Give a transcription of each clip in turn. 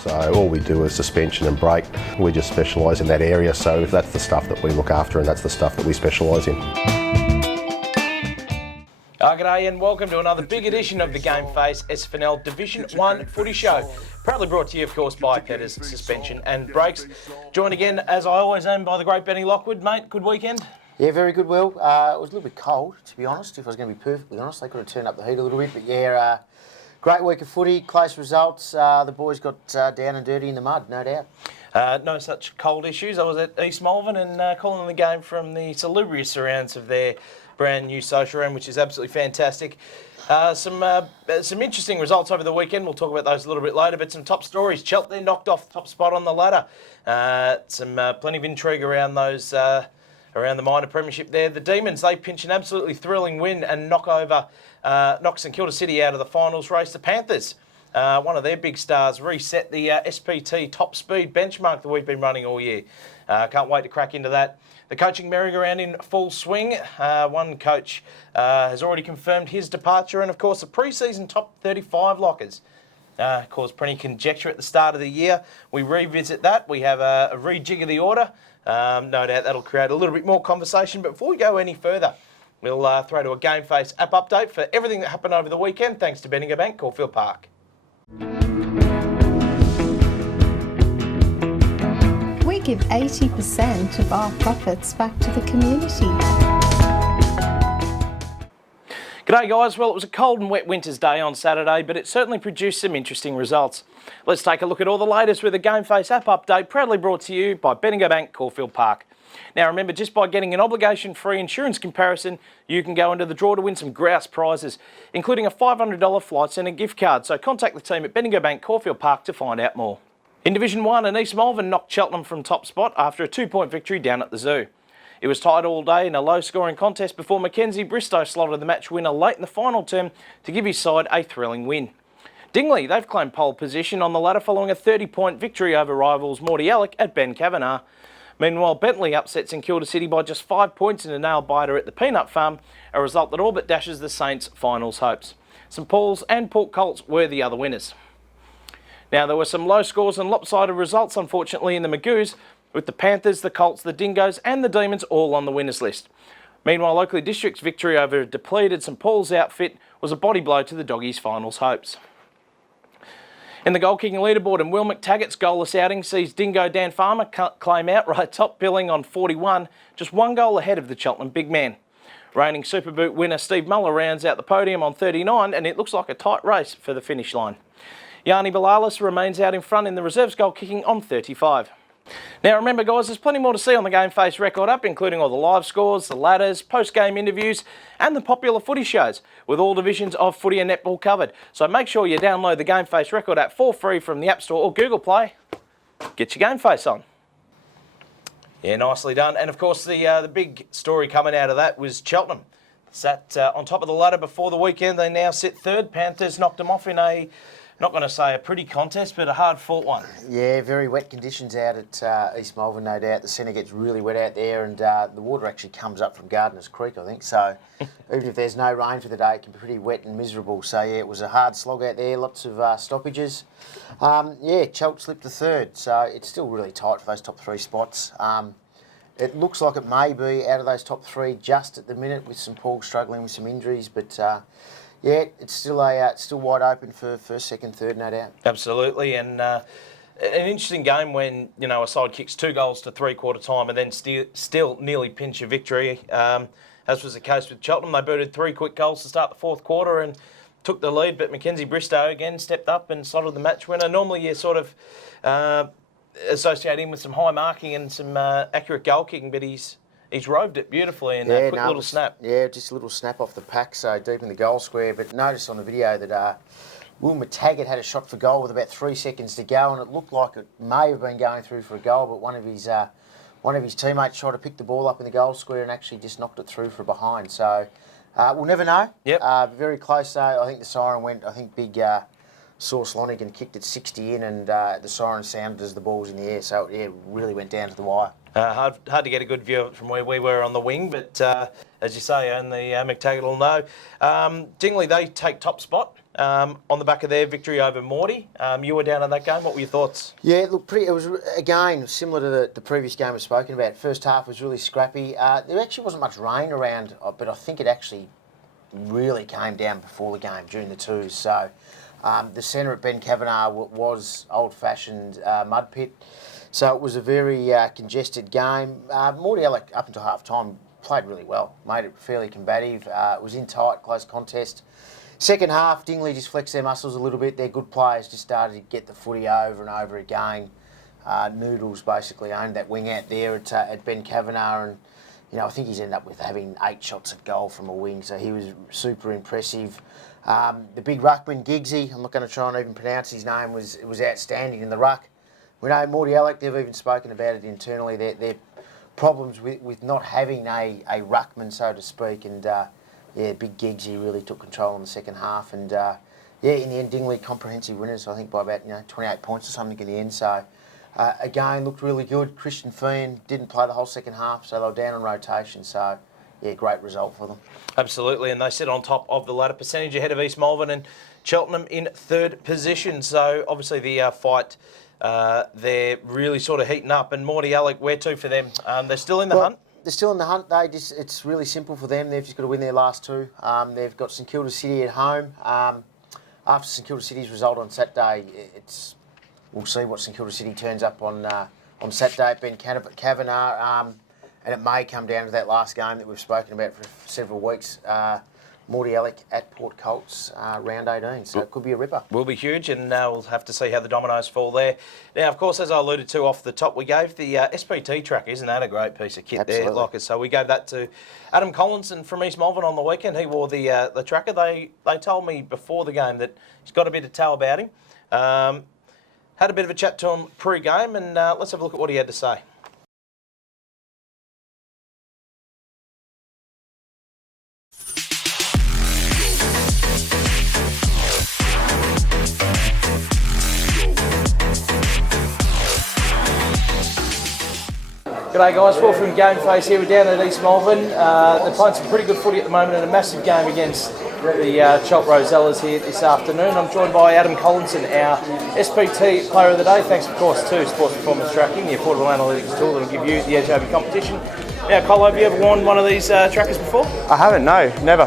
So all we do is suspension and brake. We just specialise in that area, so that's the stuff that we look after and that's the stuff that we specialise in. G'day and welcome to another big edition of the GameFace SFNL Division 1 Footy Show. Proudly brought to you, of course, by Petters Suspension and Brakes. Joined again, as I always am, by the great Benny Lockwood. Mate, good weekend? Yeah, very good, Will. It was a little bit cold, to be honest. If I was going to be perfectly honest, they could have turned up the heat a little bit. But yeah, great week of footy, close results. The boys got down and dirty in the mud, no doubt. No such cold issues. I was at East Malvern and calling the game from the salubrious surrounds of their brand new social room, which is absolutely fantastic. Some interesting results over the weekend. We'll talk about those a little bit later, but some top stories. Cheltenham knocked off the top spot on the ladder. Plenty of intrigue around those around the minor premiership there. The Demons, they pinch an absolutely thrilling win and knock St Kilda City out of the finals race. The Panthers, one of their big stars, reset the SPT top speed benchmark that we've been running all year. Can't wait to crack into that. The coaching merry-go-round in full swing. One coach has already confirmed his departure, and of course the pre-season top 35 lockers caused plenty of conjecture at the start of the year. We revisit that. We have a rejig of the order. No doubt that'll create a little bit more conversation. But before we go any further, we'll throw to a GameFace app update for everything that happened over the weekend, thanks to Bendigo Bank, Caulfield Park. We give 80% of our profits back to the community. G'day guys, well it was a cold and wet winter's day on Saturday, but it certainly produced some interesting results. Let's take a look at all the latest with a GameFace app update, proudly brought to you by Bendigo Bank, Caulfield Park. Now remember, just by getting an obligation-free insurance comparison, you can go into the draw to win some grouse prizes, including a $500 Flight Centre gift card, so contact the team at Bendigo Bank, Caulfield Park to find out more. In Division 1, and East Malvern knocked Cheltenham from top spot after a 2-point victory down at the Zoo. It was tied all day in a low-scoring contest before Mackenzie Bristow slotted the match winner late in the final term to give his side a thrilling win. Dingley, they've claimed pole position on the ladder following a 30-point victory over rivals Morty Alec at Ben Kavanagh. Meanwhile, Bentley upsets St Kilda City by just 5 points in a nail-biter at the Peanut Farm, a result that all but dashes the Saints' finals hopes. St Paul's and Port Colts were the other winners. Now, there were some low scores and lopsided results, unfortunately, in the Magoos, with the Panthers, the Colts, the Dingoes and the Demons all on the winners list. Meanwhile, Oakleigh District's victory over a depleted St Paul's outfit was a body blow to the Doggies' finals hopes. In the goal-kicking leaderboard, and Will McTaggart's goalless outing sees Dingo Dan Farmer claim outright top billing on 41, just 1 goal ahead of the Cheltenham big man. Reigning Super Boot winner Steve Muller rounds out the podium on 39, and it looks like a tight race for the finish line. Yanni Balalis remains out in front in the reserves goal kicking on 35. Now remember guys, there's plenty more to see on the GameFace record up, including all the live scores, the ladders, post-game interviews and the popular footy shows, with all divisions of footy and netball covered. So make sure you download the GameFace record app for free from the App Store or Google Play. Get your GameFace on. Yeah, nicely done. And of course the big story coming out of that was Cheltenham. Sat on top of the ladder before the weekend. They now sit third. Panthers knocked them off in a, not going to say a pretty contest, but a hard-fought one. Yeah, very wet conditions out at East Malvern, no doubt. The centre gets really wet out there, and the water actually comes up from Gardeners Creek, I think. So even if there's no rain for the day, it can be pretty wet and miserable. So yeah, it was a hard slog out there, lots of stoppages. Yeah, Chelt slipped to third, so it's still really tight for those top 3 spots. It looks like it may be out of those top 3 just at the minute, with St Paul struggling with some injuries, but yeah, it's still wide open for first, second, third, no doubt. Absolutely, and an interesting game when a side kicks 2 goals to three-quarter time and then still nearly pinch a victory. As was the case with Cheltenham, they booted 3 quick goals to start the 4th quarter and took the lead. But Mackenzie Bristow again stepped up and slotted the match winner. Normally, you sort of associate him with some high marking and some accurate goal kicking, but he's roved it beautifully in a quick little snap. Yeah, just a little snap off the pack, so deep in the goal square. But notice on the video that Will McTaggart had a shot for goal with about 3 seconds to go, and it looked like it may have been going through for a goal, but one of his teammates tried to pick the ball up in the goal square and actually just knocked it through for behind. So we'll never know. Yep. Very close though. I think the siren went. I think big Sauce Lonigan kicked it 60 in, and the siren sounded as the ball was in the air. So yeah, it really went down to the wire. Hard to get a good view of it from where we were on the wing, but as you say, only McTaggart will know. Dingley, they take top spot. on the back of their victory over Morty. You were down in that game. What were your thoughts? Yeah, look, it was, again, similar to the previous game we've spoken about. First half was really scrappy. There actually wasn't much rain around, but I think it actually really came down before the game during the twos. So the centre at Ben Kavanagh was old-fashioned mud pit. So it was a very congested game. Morty Alec, up until half-time, played really well, made it fairly combative. It was in tight, close contest. Second half, Dingley just flexed their muscles a little bit. Their good players just started to get the footy over and over again. Noodles basically owned that wing out there at Ben Kavanagh, and I think he's ended up with having 8 shots at goal from a wing, so he was super impressive. The big ruckman, Giggsy, I'm not going to try and even pronounce his name, was outstanding in the ruck. We know Morty Alec, they've even spoken about it internally, their problems with not having a ruckman, so to speak, and big Giggsy really took control in the second half, and in the end, Dingley comprehensive winners, I think by about 28 points or something in the end, so again, looked really good. Christian Fian didn't play the whole second half, so they were down on rotation, so great result for them. Absolutely, and they sit on top of the ladder percentage ahead of East Malvern and Cheltenham in third position, so obviously the fight they're really sort of heating up, and Morty Alec, where to for them? They're still in the hunt? They're still in the hunt. It's really simple for them. They've just got to win their last 2. They've got St Kilda City at home. After St Kilda City's result on Saturday, we'll see what St Kilda City turns up on Saturday at Ben Kavanagh, and it may come down to that last game that we've spoken about for several weeks. Morty Alec at Port Colts, round 18, so it could be a ripper. Will be huge, and we'll have to see how the dominoes fall there. Now, of course, as I alluded to off the top, we gave the SPT track. Isn't that a great piece of kit? Absolutely. There, Lockers? So we gave that to Adam Collinson from East Malvern on the weekend. He wore the tracker. They told me before the game that he's got a bit of toe about him. Had a bit of a chat to him pre-game, and let's have a look at what he had to say. G'day guys, Paul from GameFace here. We're down at East Malvern. They're playing some pretty good footy at the moment in a massive game against the Chop Rosellas here this afternoon. I'm joined by Adam Collinson, our SPT Player of the Day. Thanks of course to Sports Performance Tracking, the affordable analytics tool that will give you the edge over competition. Now Colo, have you ever worn one of these trackers before? I haven't, no, never.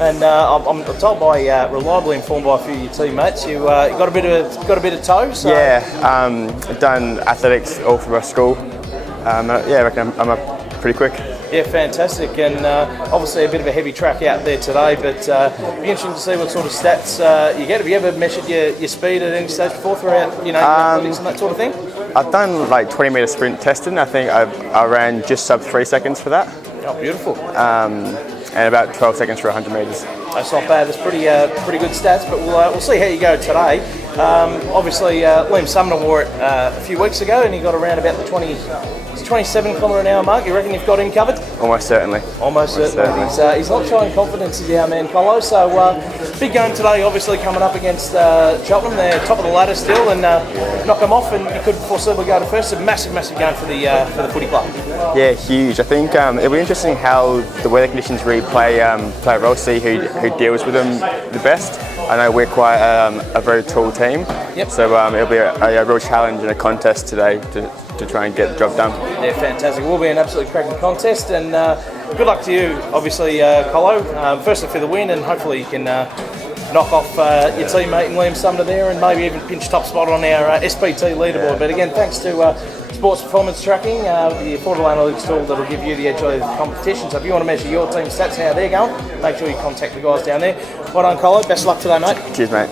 And I'm told by reliably informed by a few of your teammates, you got a bit of toe. So. Yeah, I've done athletics all through my school. I reckon I'm pretty quick. Yeah, fantastic, and obviously a bit of a heavy track out there today, but it'd be interesting to see what sort of stats you get. Have you ever measured your speed at any stage before throughout, your athletics and that sort of thing? I've done like 20-metre sprint testing. I think I ran just sub 3 seconds for that. Oh, beautiful. And about 12 seconds for 100 metres. That's not bad. That's pretty good stats, but we'll see how you go today. Obviously, Liam Sumner wore it a few weeks ago, and he got around about the 27 km/h mark. You reckon you've got him covered? Almost certainly. Almost certainly. He's not showing confidence, is our man Colo. So big game today, obviously coming up against Cheltenham. They're top of the ladder still, and knock them off, and you could foreseeably go to first. It's a massive game for the footy club. Yeah, huge. I think it'll be interesting how the weather conditions really play a role. See who deals with them the best. I know we're quite a very tall team, so it'll be a real challenge and a contest today to try and get the job done. Yeah, fantastic. It will be an absolutely cracking contest, and good luck to you, obviously, Colo. Firstly for the win, and hopefully you can knock off your teammate and Liam Sumner there, and maybe even pinch top spot on our SPT leaderboard. But again, thanks to Sports Performance Tracking, the affordable analytics tool that will give you the edge over the competition. So if you want to measure your team's stats and how they're going, make sure you contact the guys down there. Well done, Colo. Best of luck today, mate. Cheers, mate.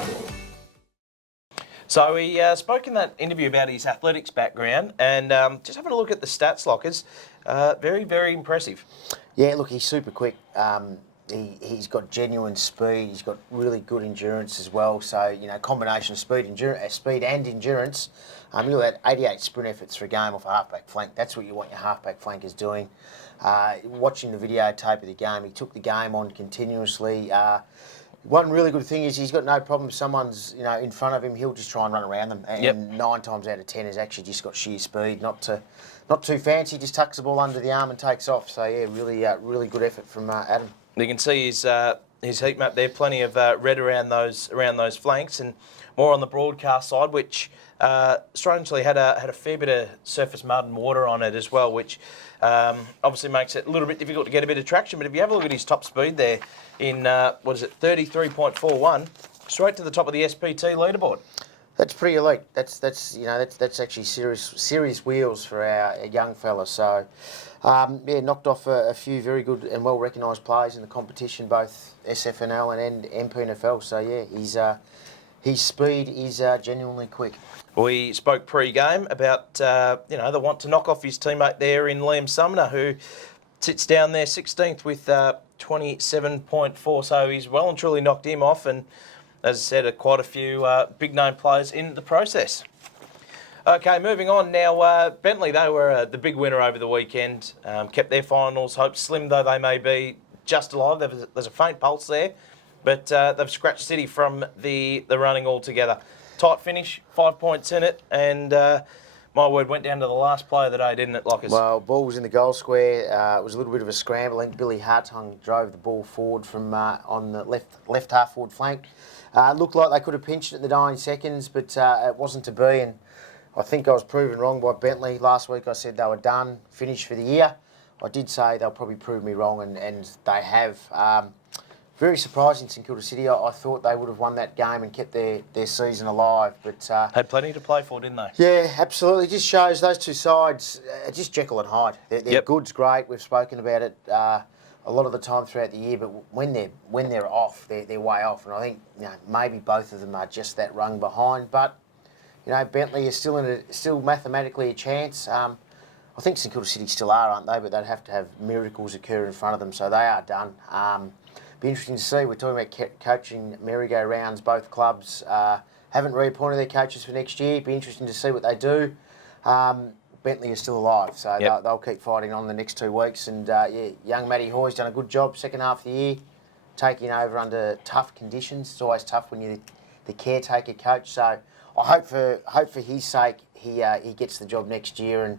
So he spoke in that interview about his athletics background, and just having a look at the stats, Lockers, very, very impressive. Yeah, look, he's super quick. He's got genuine speed. He's got really good endurance as well. So, combination of speed and endurance. You look at 88 sprint efforts for a game off a halfback flank. That's what you want your halfback flankers doing. Watching the videotape of the game, he took the game on continuously. One really good thing is he's got no problem if someone's in front of him. He'll just try and run around them, and 9 times out of 10 has actually just got sheer speed, not too fancy. Just tucks the ball under the arm and takes off. So yeah, really good effort from Adam. You can see his his heat map there. Plenty of red around those flanks, and more on the broadcast side, which strangely had a fair bit of surface mud and water on it as well, which obviously makes it a little bit difficult to get a bit of traction. But if you have a look at his top speed there in 33.41, straight to the top of the SPT leaderboard. That's pretty elite. That's actually serious wheels for our young fella. So, knocked off a few very good and well recognised players in the competition, both SFNL and MPNFL. So yeah, his speed is genuinely quick. We spoke pre-game about the want to knock off his teammate there in Liam Sumner, who sits down there 16th with 27.4. So he's well and truly knocked him off, and as I said, quite a few big-name players in the process. Okay, moving on now. Bentley, they were the big winner over the weekend. Kept their finals hopes slim though they may be, just alive. There's a faint pulse there, but they've scratched City from the running altogether. Tight finish, 5 points in it, and my word, went down to the last play of the day, didn't it, Lockers? Well, ball was in the goal square. It was a little bit of a scramble. I think Billy Hartung drove the ball forward from on the left half forward flank. Looked like they could have pinched it in the dying seconds, but it wasn't to be. And I think I was proven wrong by Bentley. Last week I said they were done, finished for the year. I did say they'll probably prove me wrong, and they have. Very surprising, St Kilda City. I thought they would have won that game and kept their season alive. But had plenty to play for, didn't they? Yeah, absolutely. It just shows those two sides, just Jekyll and Hyde. Their good's great. We've spoken about it a lot of the time throughout the year. But when they're off, they're way off. And I think maybe both of them are just that rung behind. But Bentley is still mathematically a chance. I think St Kilda City still are, aren't they? But they'd have to have miracles occur in front of them, so they are done. Be interesting to see. We're talking about coaching merry-go-rounds. Both clubs haven't reappointed their coaches for next year. Be interesting to see what they do. Bentley is still alive, so they'll keep fighting on the next 2 weeks. And young Matty Hoy's done a good job second half of the year, taking over under tough conditions. It's always tough when you're the caretaker coach. So I hope for his sake he gets the job next year and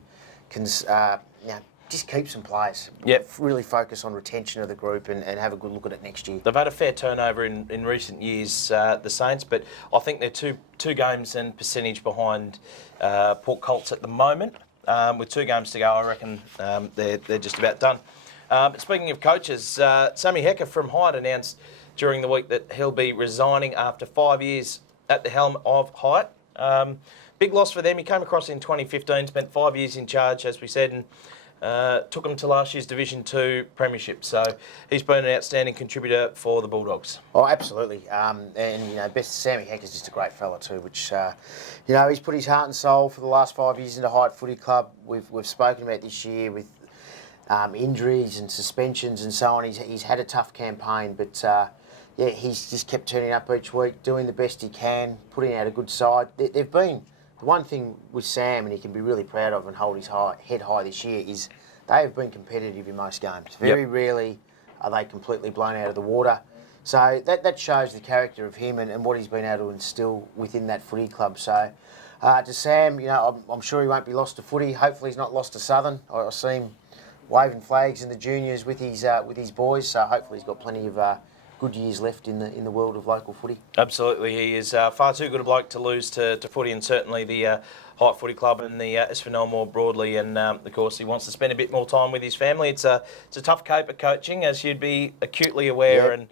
can just keep some players. Really focus on retention of the group and have a good look at it next year. They've had a fair turnover in recent years, the Saints, but I think they're two games and percentage behind Port Colts at the moment. With 2 games to go, I reckon they're just about done. But speaking of coaches, Sammy Hecker from Hyde announced during the week that he'll be resigning after 5 years at the helm of Hyde. Big loss for them. He came across in 2015, spent 5 years in charge, as we said, and took them to last year's Division 2 Premiership. So he's been an outstanding contributor for the Bulldogs. Oh, absolutely. Sammy Hecker's just a great fella too, which, he's put his heart and soul for the last 5 years into Hyde Footy Club. We've spoken about this year with injuries and suspensions and so on. He's had a tough campaign, but he's just kept turning up each week, doing the best he can, putting out a good side. They've been... The one thing with Sam, and he can be really proud of and hold his head high this year, is they have been competitive in most games. Very rarely are they completely blown out of the water. So that shows the character of him and what he's been able to instill within that footy club. So to Sam, I'm sure he won't be lost to footy. Hopefully he's not lost to Southern. I see him waving flags in the juniors with his boys. So hopefully he's got plenty of good years left in the world of local footy. Absolutely, he is far too good a bloke to lose to footy, and certainly the Hyde Footy Club and the SFNL more broadly. And of course, he wants to spend a bit more time with his family. It's a tough caper coaching, as you'd be acutely aware, and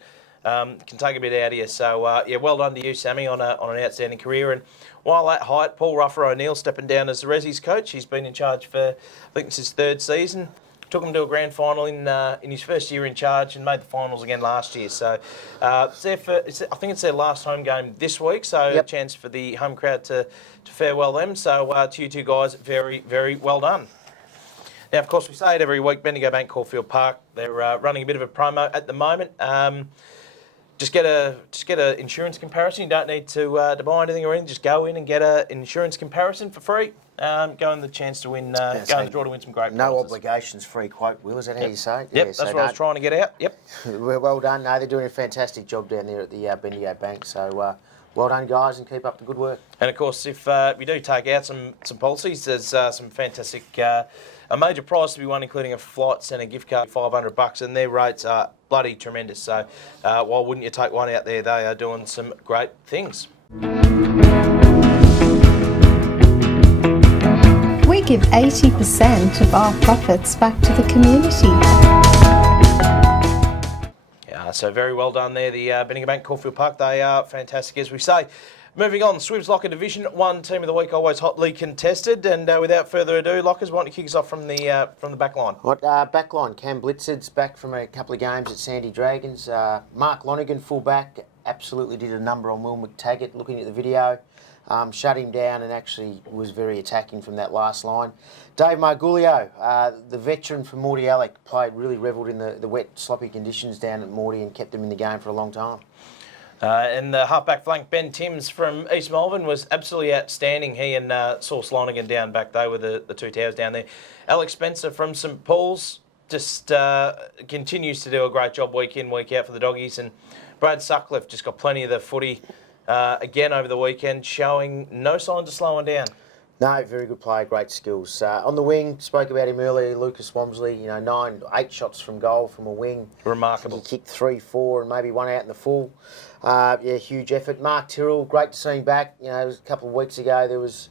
can take a bit out of you. So well done to you, Sammy, on an outstanding career. And while at Hyde, Paul Ruffer O'Neill stepping down as the Resi's coach. He's been in charge for, I think, it's his 3rd season. Took him to a grand final in his first year in charge and made the finals again last year. So I think it's their last home game this week, so a chance for the home crowd to farewell them. So to you two guys, very, very well done. Now, of course, we say it every week, Bendigo Bank Caulfield Park. They're running a bit of a promo at the moment. Just get a insurance comparison. You don't need to buy anything or anything. Just go in and get an insurance comparison for free. Go in the chance to win. Go in the draw to win some great prizes. No obligations, free quote. Will, is that how you say it? Yep, that's what I was trying to get out. Yep. Well done. No, they're doing a fantastic job down there at the Bendigo Bank. So well done, guys, and keep up the good work. And of course, if we do take out some policies, there's some fantastic, a major prize to be won, including a Flight Centre gift card, $500, and their rates are bloody tremendous. So why wouldn't you take one out there? They are doing some great things. We give 80% of our profits back to the community. So very well done there, the Bendigo Bank Caulfield Park. They are fantastic, as we say. Moving on, Swibs Locker Division 1 Team of the Week, always hotly contested. And without further ado, Lockers, why don't you kick us off from the back line? Back line, Cam Blitzard's back from a couple of games at Sandy Dragons. Mark Lonergan, full back, absolutely did a number on Will McTaggart, looking at the video. Shut him down and actually was very attacking from that last line. Dave Marguglio, the veteran from Morty Alec, really revelled in the wet, sloppy conditions down at Morty and kept them in the game for a long time. And the halfback flank, Ben Timms from East Melbourne, was absolutely outstanding. He and Sauce Lonergan down back, they were the two towers down there. Alex Spencer from St Paul's just continues to do a great job week in, week out for the doggies. And Brad Sutcliffe just got plenty of the footy again over the weekend, showing no signs of slowing down. No, very good player, great skills. On the wing, spoke about him earlier, Lucas Wamsley, 8 shots from goal from a wing. Remarkable. He kicked 3, 4 and maybe one out in the full. Huge effort. Mark Tyrrell, great to see him back. It was a couple of weeks ago, there was,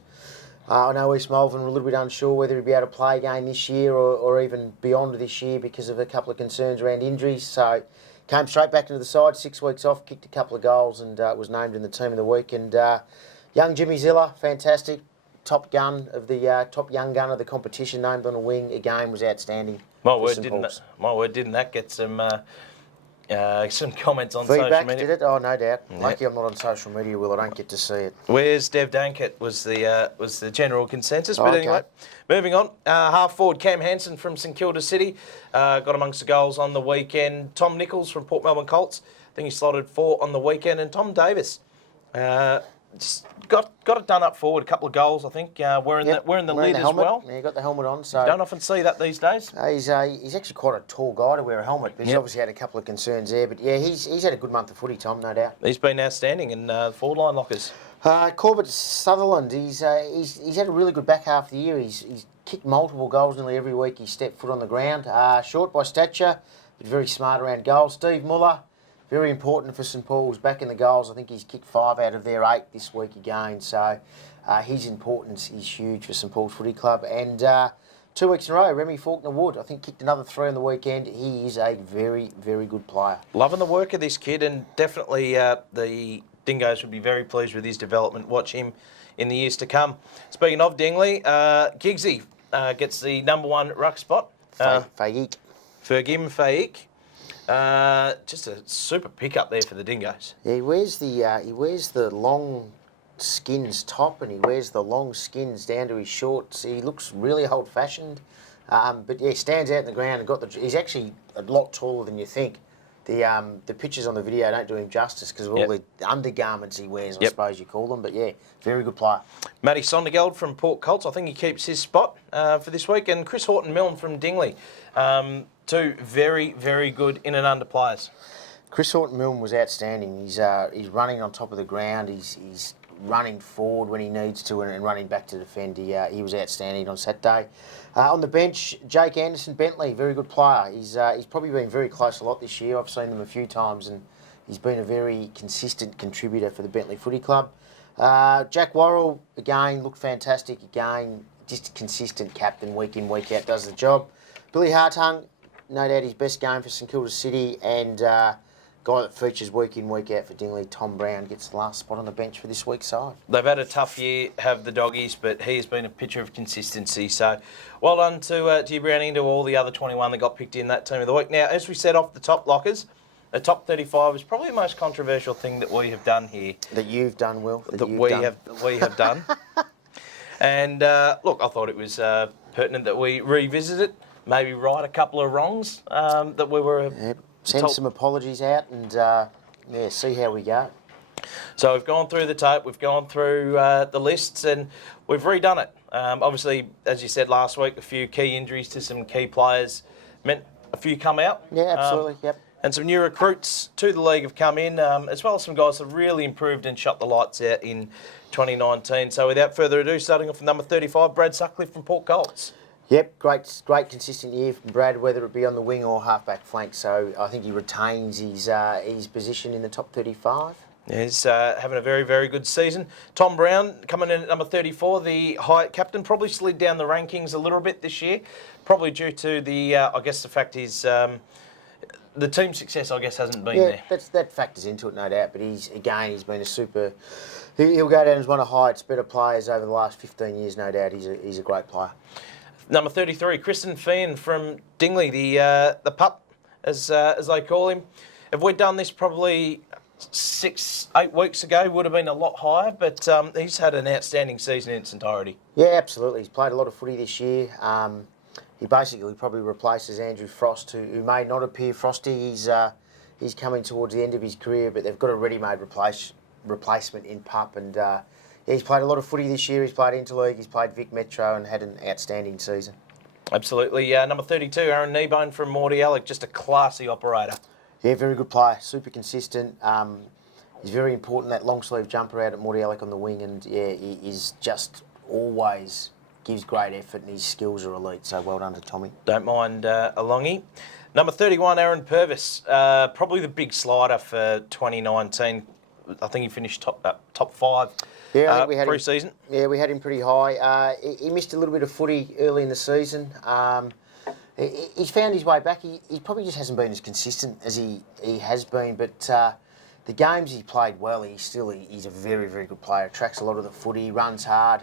I know East Melbourne were a little bit unsure whether he'd be able to play again this year or even beyond this year because of a couple of concerns around injuries. So came straight back into the side, 6 weeks off, kicked a couple of goals and was named in the Team of the Week. And young Jimmy Ziller, fantastic. Top young gun of the competition, named on a wing again, was outstanding. My word, didn't that get some comments on feedback, social media? Did it? Oh, no doubt. Yeah. Lucky I'm not on social media, Will. I don't get to see it. Where's Dev Dankett was the general consensus. Oh, But okay. anyway, moving on. Half forward Cam Hansen from St Kilda City got amongst the goals on the weekend. Tom Nichols from Port Melbourne Colts, I think he slotted 4 on the weekend. And Tom Davis just got it done up forward. A couple of goals, I think. We're in the lead as well. Yeah, you got the helmet on. So Don't often see that these days. he's actually quite a tall guy to wear a helmet, but he's obviously had a couple of concerns there. But yeah, he's had a good month of footy, Tom, no doubt. He's been outstanding in forward line Lockers. Corbett Sutherland, he's had a really good back half of the year. He's kicked multiple goals nearly every week. He's stepped foot on the ground. Short by stature, but very smart around goals. Steve Muller, very important for St Paul's, back in the goals. I think he's kicked 5 out of their 8 this week again. So his importance is huge for St Paul's Footy Club. And 2 weeks in a row, Remy Faulkner-Wood, I think, kicked another 3 on the weekend. He is a very, very good player. Loving the work of this kid, and definitely the Dingoes would be very pleased with his development. Watch him in the years to come. Speaking of Dingley, Giggsy gets the #1 ruck spot. Faik. Fergim Faik. Just a super pickup there for the Dingoes. Yeah, he wears the long skins top and he wears the long skins down to his shorts. He looks really old-fashioned, but yeah, stands out in the ground and he's actually a lot taller than you think. The pictures on the video don't do him justice because of all the undergarments he wears, I suppose you call them. But yeah, very good player. Matty Sondergeld from Port Colts, I think he keeps his spot for this week. And Chris Horton-Milne from Dingley. 2 very, very good in and under players. Chris Horton-Milne was outstanding. He's running on top of the ground. He's running forward when he needs to and running back to defend. He was outstanding on Saturday. On the bench, Jake Anderson-Bentley, very good player. He's probably been very close a lot this year. I've seen him a few times and he's been a very consistent contributor for the Bentley Footy Club. Jack Worrell, again, looked fantastic. Again, just a consistent captain, week in, week out, does the job. Billy Hartung, no doubt his best game for St Kilda City, and guy that features week in, week out for Dingley, Tom Brown, gets the last spot on the bench for this week's side. They've had a tough year, have the doggies, but he has been a picture of consistency. So well done to you, Browning, to all the other 21 that got picked in that Team of the Week. Now, as we said off the top, Lockers, the top 35 is probably the most controversial thing that we have done here. That you've done, Will. That we have done. And look, I thought it was pertinent that we revisit it, maybe right a couple of wrongs that we were... Send some apologies out and see how we go. So we've gone through the tape, we've gone through the lists, and we've redone it. Obviously, as you said last week, a few key injuries to some key players meant a few come out. Yeah, absolutely. Yep. And some new recruits to the league have come in, as well as some guys that have really improved and shut the lights out in 2019. So without further ado, starting off with number 35, Brad Sutcliffe from Port Colts. Yep, great consistent year from Brad, whether it be on the wing or halfback flank. So I think he retains his position in the top 35. He's having a very, very good season. Tom Brown coming in at number 34, the Hyatt captain, probably slid down the rankings a little bit this year, probably due to the, I guess, the fact he's... the team success, I guess, hasn't been there. That factors into it, no doubt. But he's been a super. He'll go down as one of Hyatt's better players over the last 15 years, no doubt. He's a great player. Number 33, Kristen Feehan from Dingley, the pup, as they call him. If we'd done this probably 6-8 weeks ago, would have been a lot higher. But he's had an outstanding season in its entirety. Yeah, absolutely. He's played a lot of footy this year. He basically probably replaces Andrew Frost, who may not appear frosty. He's coming towards the end of his career, but they've got a ready-made replacement in Pup. And he's played a lot of footy this year. He's played Interleague, he's played Vic Metro and had an outstanding season. Absolutely. Number 32, Aaron Kneebone from Morty Alec, just a classy operator. Yeah, very good player, super consistent. He's very important, that long sleeve jumper out at Morty Alec on the wing, and yeah, he is just always... gives great effort and his skills are elite, so well done to Tommy. Don't mind a longie. Number 31, Aaron Purvis, probably the big slider for 2019. I think he finished top 5 pre-season. Yeah, we had him pretty high. He missed a little bit of footy early in the season. He's found his way back. He probably just hasn't been as consistent as he has been, but the games he played well, he's a very, very good player. Tracks a lot of the footy, runs hard.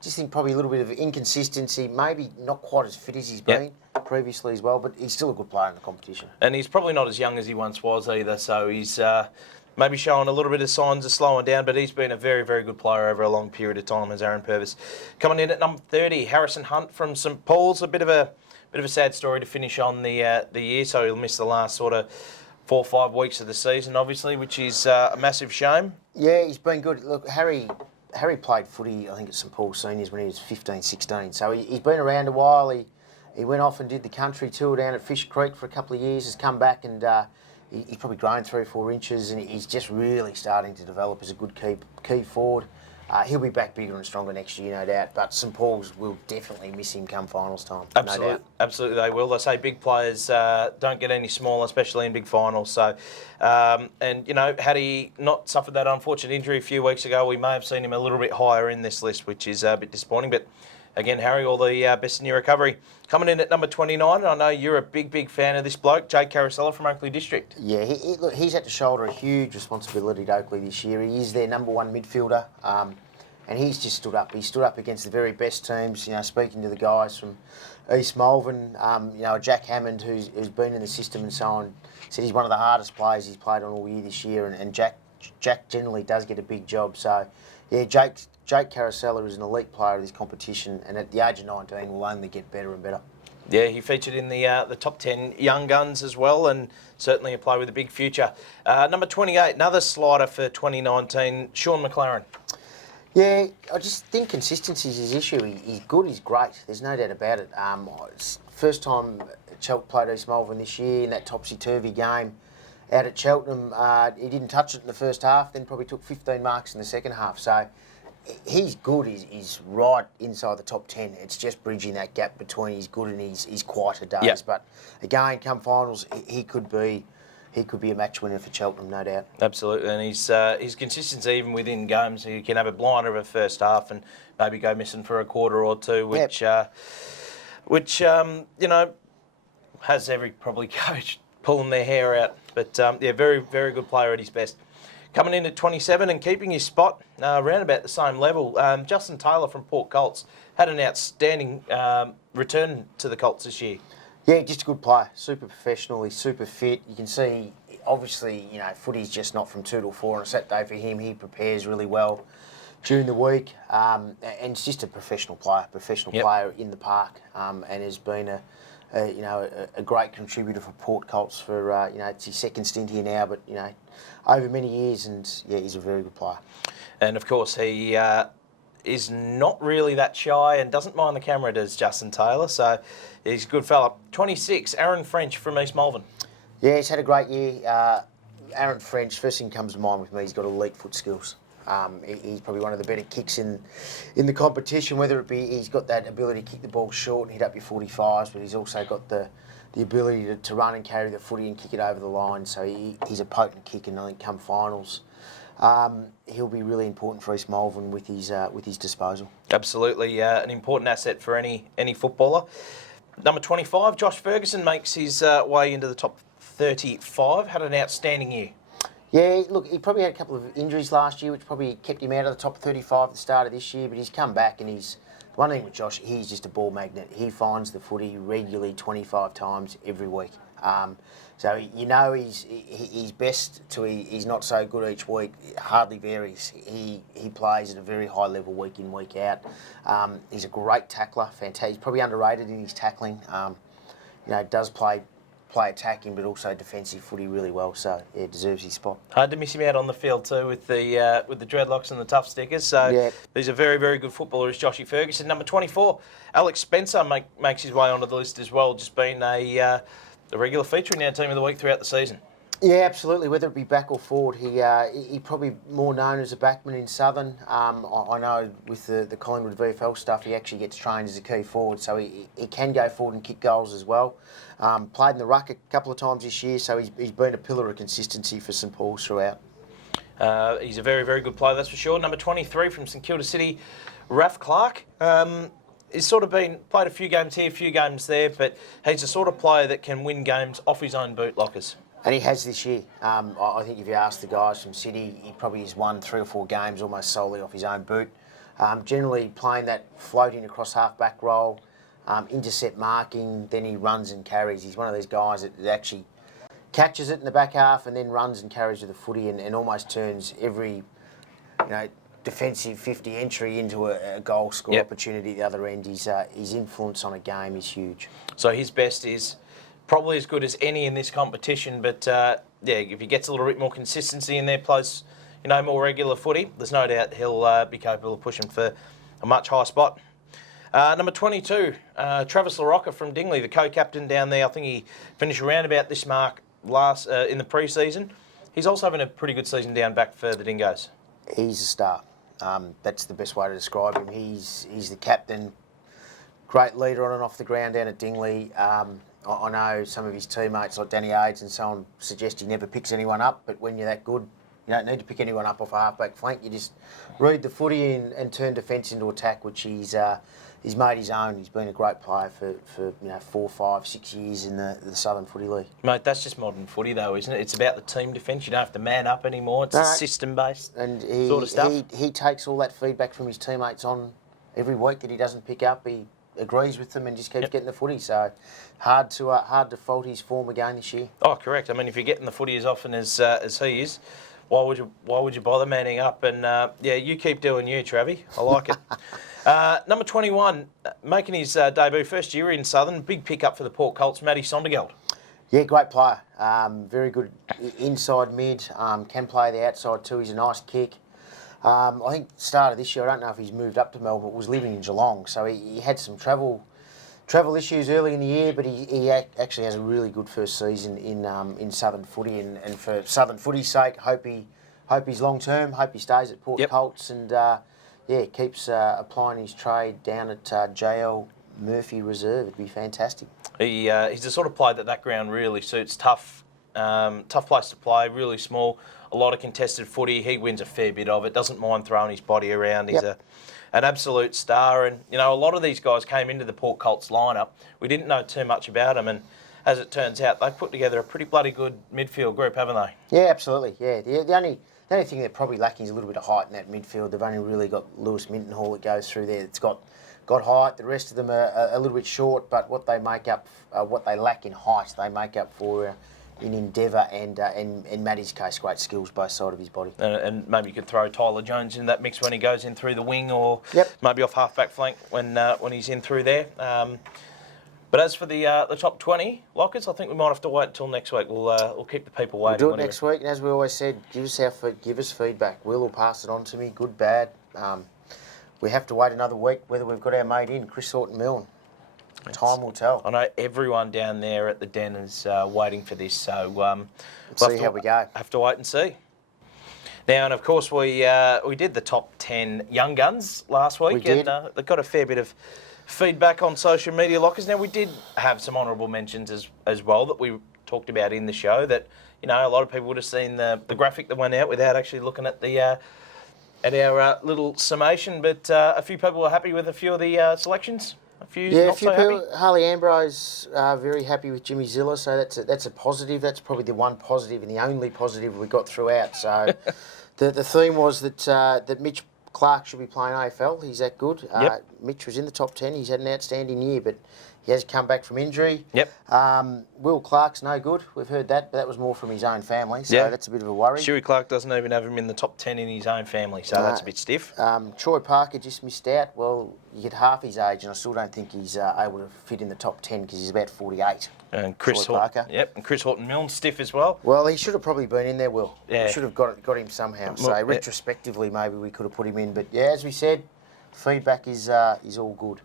Just think probably a little bit of inconsistency, maybe not quite as fit as he's been previously as well, but he's still a good player in the competition. And he's probably not as young as he once was either, so he's maybe showing a little bit of signs of slowing down, but he's been a very, very good player over a long period of time as Aaron Purvis. Coming in at number 30, Harrison Hunt from St Paul's, a bit of a sad story to finish on the year, so he'll miss the last sort of 4 or 5 weeks of the season, obviously, which is a massive shame. Yeah, he's been good. Look, Harry played footy, I think, at St Paul's Seniors when he was 15, 16. So he's been around a while. He went off and did the country tour down at Fish Creek for a couple of years, has come back and he's probably grown 3 or 4 inches and he's just really starting to develop as a good key forward. He'll be back bigger and stronger next year, no doubt, but St Paul's will definitely miss him come finals time, Absolutely, no doubt. Absolutely they will. They say big players don't get any smaller, especially in big finals. So, and, you know, had he not suffered that unfortunate injury a few weeks ago, we may have seen him a little bit higher in this list, which is a bit disappointing. But, again, Harry, all the best in your recovery. Coming in at number 29, I know you're a big, big fan of this bloke, Jake Carosella from Oakley District. Yeah, look, he's had to shoulder a huge responsibility to Oakley this year. He is their number 1 midfielder, and he's just stood up. He stood up against the very best teams, you know, speaking to the guys from East Malvern, you know, Jack Hammond, who's been in the system and so on, said he's one of the hardest players he's played on all year this year, and Jack generally does get a big job. So, yeah, Jake Carosella is an elite player of this competition, and at the age of 19 will only get better and better. Yeah, he featured in the top 10 young guns as well, and certainly a player with a big future. Number 28, another slider for 2019, Sean McLaren. Yeah, I just think consistency is his issue. He's good, he's great. There's no doubt about it. First time Cheltenham played East Malvern this year in that topsy-turvy game out at Cheltenham. He didn't touch it in the first half, then probably took 15 marks in the second half. So he's good. He's right inside the top 10. It's just bridging that gap between his good and his quieter days. Yep. But again, come finals, he could be a match winner for Cheltenham, no doubt. Absolutely, and his consistency even within games, he can have a blinder of a first half and maybe go missing for a quarter or two, which you know, has every probably coach pulling their hair out. But yeah, very, very good player at his best. Coming in at 27 and keeping his spot around about the same level, Justin Taylor from Port Colts had an outstanding return to the Colts this year. Yeah, just a good player. Super professional. He's super fit. You can see, obviously, you know, footy's just not from 2 till 4 on a Saturday for him. He prepares really well during the week, and it's just a professional player in the park, and has been a great contributor for Port Colts for you know, it's his second stint here now, but you know, over many years, and yeah, he's a very good player. And of course, he is not really that shy and doesn't mind the camera, does Justin Taylor, so he's a good fella. 26, Aaron French from East Malvern. Yeah, he's had a great year. Aaron French, first thing comes to mind with me, he's got elite foot skills. He's probably one of the better kicks in the competition, whether it be he's got that ability to kick the ball short and hit up your 45s, but he's also got the ability to run and carry the footy and kick it over the line. So he's a potent kick, and I think come finals, he'll be really important for East Malvern with his disposal. Absolutely, an important asset for any footballer. Number 25, Josh Ferguson makes his way into the top 35. Had an outstanding year. Yeah, look, he probably had a couple of injuries last year, which probably kept him out of the top 35 at the start of this year, but he's come back, and one thing with Josh, he's just a ball magnet. He finds the footy regularly 25 times every week. So you know he's best to he's not so good each week. It hardly varies. He plays at a very high level week in, week out. He's a great tackler, fantastic. He's probably underrated in his tackling. Does play attacking, but also defensive footy really well. So yeah, deserves his spot. Hard to miss him out on the field too with the dreadlocks and the tough stickers. So yeah. He's a very, very good footballer, is Joshy Ferguson. Number 24, Alex Spencer makes his way onto the list as well. Just been a regular feature in our team of the week throughout the season. Yeah, absolutely. Whether it be back or forward, he probably more known as a backman in Southern. I know with the Collingwood VFL stuff, he actually gets trained as a key forward, so he can go forward and kick goals as well. Played in the ruck a couple of times this year, so he's been a pillar of consistency for St Paul's throughout. He's a very, very good player, that's for sure. Number 23 from St Kilda City, Raf Clark. He's sort of played a few games here, a few games there, but he's the sort of player that can win games off his own boot lockers. And he has this year. I think if you ask the guys from City, he probably has won 3 or 4 games almost solely off his own boot. Generally playing that floating across half-back role, intercept marking, then he runs and carries. He's one of these guys that actually catches it in the back half and then runs and carries with the footy and almost turns every defensive 50 entry into a goal score opportunity at the other end. His influence on a game is huge. So his best is probably as good as any in this competition, but if he gets a little bit more consistency in there, plays more regular footy, there's no doubt he'll be capable of pushing for a much higher spot. Number 22, Travis LaRocca from Dingley, the co-captain down there. I think he finished around about this mark in the pre-season. He's also having a pretty good season down back for the Dingoes. He's a star. That's the best way to describe him. He's the captain, great leader on and off the ground down at Dingley. I know some of his teammates like Danny Aids and so on suggest he never picks anyone up, but when you're that good, you don't need to pick anyone up off a half-back flank. You just read the footy and turn defence into attack, which he's made his own. He's been a great player for 4, 5, 6 years in the Southern Footy League. Mate, that's just modern footy though, isn't it? It's about the team defence. You don't have to man up anymore. It's system-based sort of stuff. He takes all that feedback from his teammates on every week that he doesn't pick up. He agrees with them and just keeps getting the footy. So hard to fault his form again this year. Oh, correct. I mean, if you're getting the footy as often as he is, why would you bother manning up? And you keep doing you, Travie. I like it. Number 21, making his debut first year in Southern. Big pickup for the Port Colts, Matty Sondergaard. Yeah, great player. Very good inside mid. Can play the outside too. He's a nice kick. I think start of this year, I don't know if he's moved up to Melbourne, but was living in Geelong. So he had some travel issues early in the year, but he actually has a really good first season in Southern footy. And for Southern footy's sake, hope he's long term. Hope he stays at Port Colts and keeps applying his trade down at JL Murphy Reserve. It'd be fantastic. He's the sort of player that ground really suits. Tough place to play. Really small. A lot of contested footy. He wins a fair bit of it. Doesn't mind throwing his body around. He's an absolute star. And, a lot of these guys came into the Port Colts lineup. We didn't know too much about them. And as it turns out, they've put together a pretty bloody good midfield group, haven't they? Yeah, absolutely. Yeah. The only thing they're probably lacking is a little bit of height in that midfield. They've only really got Lewis Mintonhall that goes through there. It's got height. The rest of them are a little bit short, but what they lack in height, they make up for in endeavour and in Matty's case, great skills both sides of his body. And maybe you could throw Tyler Jones in that mix when he goes in through the wing, or maybe off half-back flank when he's in through there. But as for the top 20 lockers, I think we might have to wait until next week. We'll keep the people waiting. We'll do it next week, and as we always said, give us feedback. Will pass it on to me, good, bad. We have to wait another week whether we've got our mate in, Chris Thornton-Milne. Time will tell. I know everyone down there at the Den is waiting for this, so we'll see how we go. Have to wait and see. Now, and of course, we did the top 10 young guns last week, We did. and they got a fair bit of feedback on social media lockers. Now, we did have some honourable mentions as well that we talked about in the show. That a lot of people would have seen the graphic that went out without actually looking at the at our little summation. But a few people were happy with a few of the selections. A few not so happy. Harley Ambrose very happy with Jimmy Zilla, so that's a positive. That's probably the one positive and the only positive we got throughout. So the theme was that Mitch Clark should be playing AFL. He's that good. Yep. Mitch was in the top 10. He's had an outstanding year, but he has come back from injury. Yep. Will Clark's no good. We've heard that, but that was more from his own family, so that's a bit of a worry. Stewie Clark doesn't even have him in the top 10 in his own family, so that's a bit stiff. Troy Parker just missed out. Well, you get half his age, and I still don't think he's able to fit in the top 10 because he's about 48. And Chris Troy Horton, Parker. and Chris Horton-Milne stiff as well. Well, he should have probably been in there, Will. Yeah. We should have got him somehow. So retrospectively, maybe we could have put him in. But yeah, as we said, feedback is all good.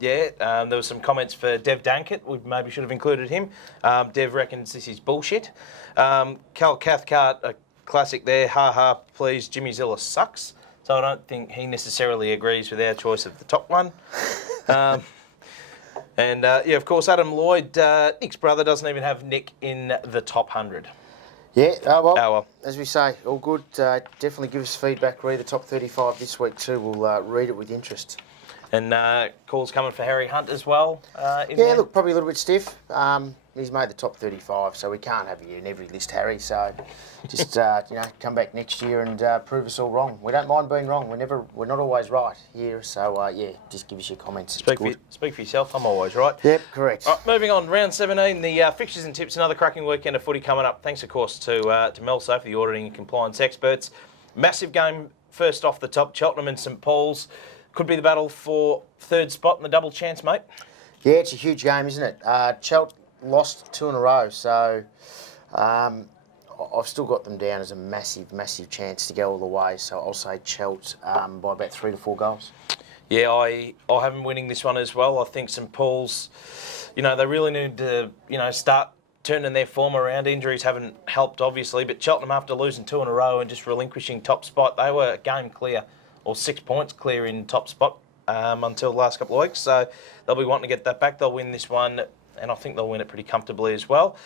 There were some comments for Dev Dankett. We maybe should have included him. Dev reckons this is bullshit. Cal Cathcart, a classic there. Ha ha, please, Jimmy Zilla sucks. So I don't think he necessarily agrees with our choice of the top one. Of course, Adam Lloyd, Nick's brother, doesn't even have Nick in the top 100. Yeah, well. As we say, all good. Definitely give us feedback. Read the top 35 this week too. We'll read it with interest. And calls coming for Harry Hunt as well. There. Look, probably a little bit stiff. He's made the top 35, so we can't have you in every list, Harry. So just come back next year and prove us all wrong. We don't mind being wrong. We're not always right here. So just give us your comments. Speak for yourself. I'm always right. Yep, correct. All right, moving on, round 17, the fixtures and tips. Another cracking weekend of footy coming up. Thanks, of course, to Melso for the auditing and compliance experts. Massive game first off the top. Cheltenham and St Paul's. Could be the battle for third spot in the double chance, mate. Yeah, it's a huge game, isn't it? Chelt lost 2 in a row, so I've still got them down as a massive, massive chance to go all the way. So I'll say Chelt by about 3 to 4 goals. Yeah, I have them winning this one as well. I think St Paul's, they really need to, start turning their form around. Injuries haven't helped, obviously, but Cheltenham, after losing 2 in a row and just relinquishing top spot, they were a game clear, or 6 points clear in top spot until the last couple of weeks. So they'll be wanting to get that back. They'll win this one, and I think they'll win it pretty comfortably as well.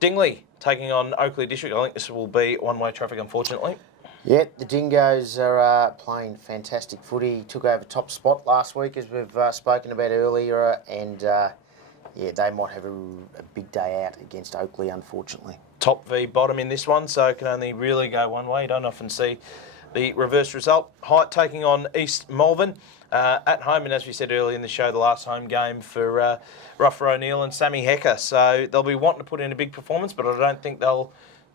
Dingley taking on Oakley District. I think this will be one-way traffic, unfortunately. Yeah, the Dingoes are playing fantastic footy. Took over top spot last week, as we've spoken about earlier, and they might have a big day out against Oakley, unfortunately. Top v bottom in this one, so it can only really go one way. You don't often see the reverse result. Height taking on East Malvern at home, and as we said earlier in the show, the last home game for Ruffer O'Neill and Sammy Hecker. So they'll be wanting to put in a big performance, but I don't think they'll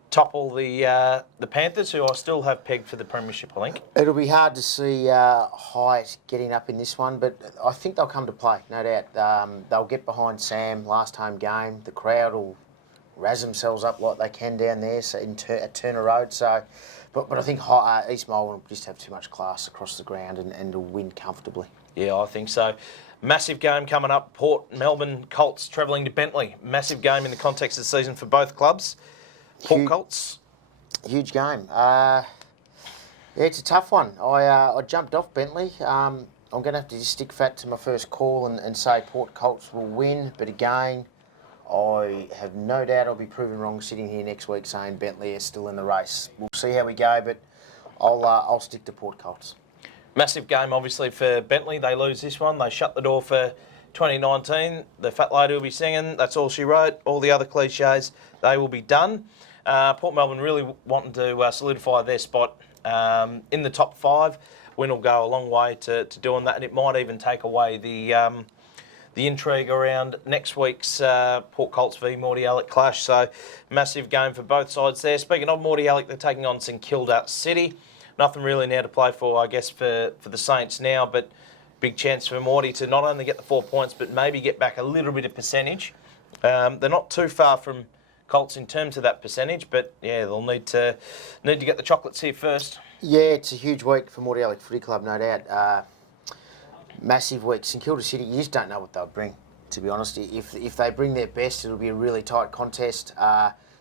topple the Panthers, who I still have pegged for the premiership, I think. It'll be hard to see Height getting up in this one, but I think they'll come to play, no doubt. They'll get behind Sam last home game. The crowd will razz themselves up like they can down there at Turner Road. So, but I think East Malvern will just have too much class across the ground and will win comfortably. Yeah, I think so. Massive game coming up. Port Melbourne Colts travelling to Bentley. Massive game in the context of the season for both clubs. Port Colts. Huge game. It's a tough one. I jumped off Bentley. I'm going to have to just stick fat to my first call and say Port Colts will win. But again, I have no doubt I'll be proven wrong sitting here next week saying Bentley is still in the race. We'll see how we go, but I'll stick to Port Colts. Massive game, obviously, for Bentley. They lose this one. They shut the door for 2019. The fat lady will be singing. That's all she wrote. All the other cliches, they will be done. Port Melbourne really wanting to solidify their spot in the top 5. Win will go a long way to doing that, and it might even take away the intrigue around next week's Port Colts v Mordialloc clash. So massive game for both sides there. Speaking of Mordialloc, they're taking on St Kilda City. Nothing really now to play for, I guess, for the Saints now, but big chance for Morty to not only get the 4 points, but maybe get back a little bit of percentage. They're not too far from Colts in terms of that percentage, but yeah, they'll need to get the chocolates here first. Yeah, it's a huge week for Mordialloc Footy Club, no doubt. Massive week. St Kilda City, you just don't know what they'll bring. to be honest. If they bring their best, it'll be a really tight contest.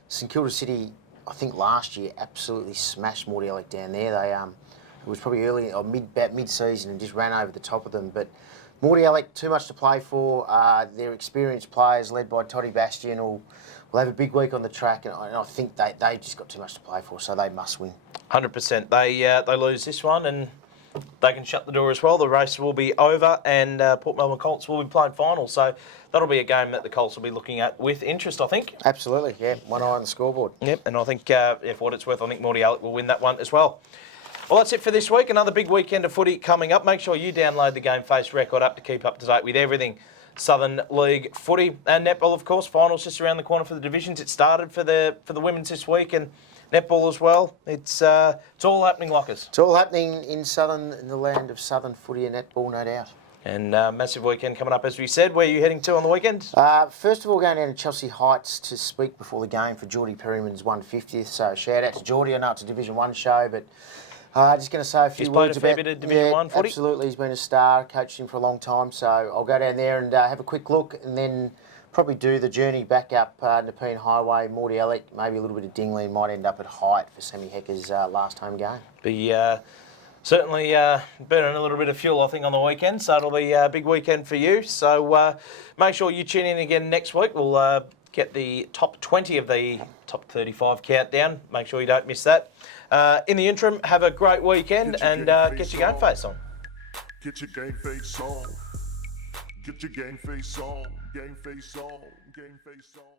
St Kilda City, I think last year, absolutely smashed Mordialloc down there. They it was probably early or about mid-season and just ran over the top of them. But Mordialloc, too much to play for. Their experienced players, led by Toddy Bastian, will have a big week on the track, and I think they've just got too much to play for, so they must win. 100%. They lose this one and they can shut the door as well. The race will be over and Port Melbourne Colts will be playing finals. So that'll be a game that the Colts will be looking at with interest, I think. Absolutely, yeah. One eye on the scoreboard. Yep, and I think, for what it's worth, I think Mordialloc will win that one as well. Well, that's it for this week. Another big weekend of footy coming up. Make sure you download the GameFace record app to keep up to date with everything Southern League footy. And netball, of course, finals just around the corner for the divisions. It started for the women's this week, and netball as well. It's all happening, Lockers. It's all happening in the land of Southern footy and netball, no doubt. And massive weekend coming up, as we said. Where are you heading to on the weekend? First of all, going down to Chelsea Heights to speak before the game for Geordie Perryman's 150th. So shout out to Geordie. I know it's a Division 1 show, but just going to say a few words about... He's played a fair bit of Division 1 footy? Absolutely. He's been a star, coached him for a long time. So I'll go down there and have a quick look and then probably do the journey back up Nepean Highway, Mordialloc, maybe a little bit of Dingley, might end up at Height for Sammy Hecker's last home game. Be certainly burning a little bit of fuel, I think, on the weekend, so it'll be a big weekend for you. So make sure you tune in again next week. We'll get the top 20 of the top 35 countdown. Make sure you don't miss that. In the interim, have a great weekend and get your GameFace on. Get your GameFace on. Get your GameFace on. GameFace on. GameFace on.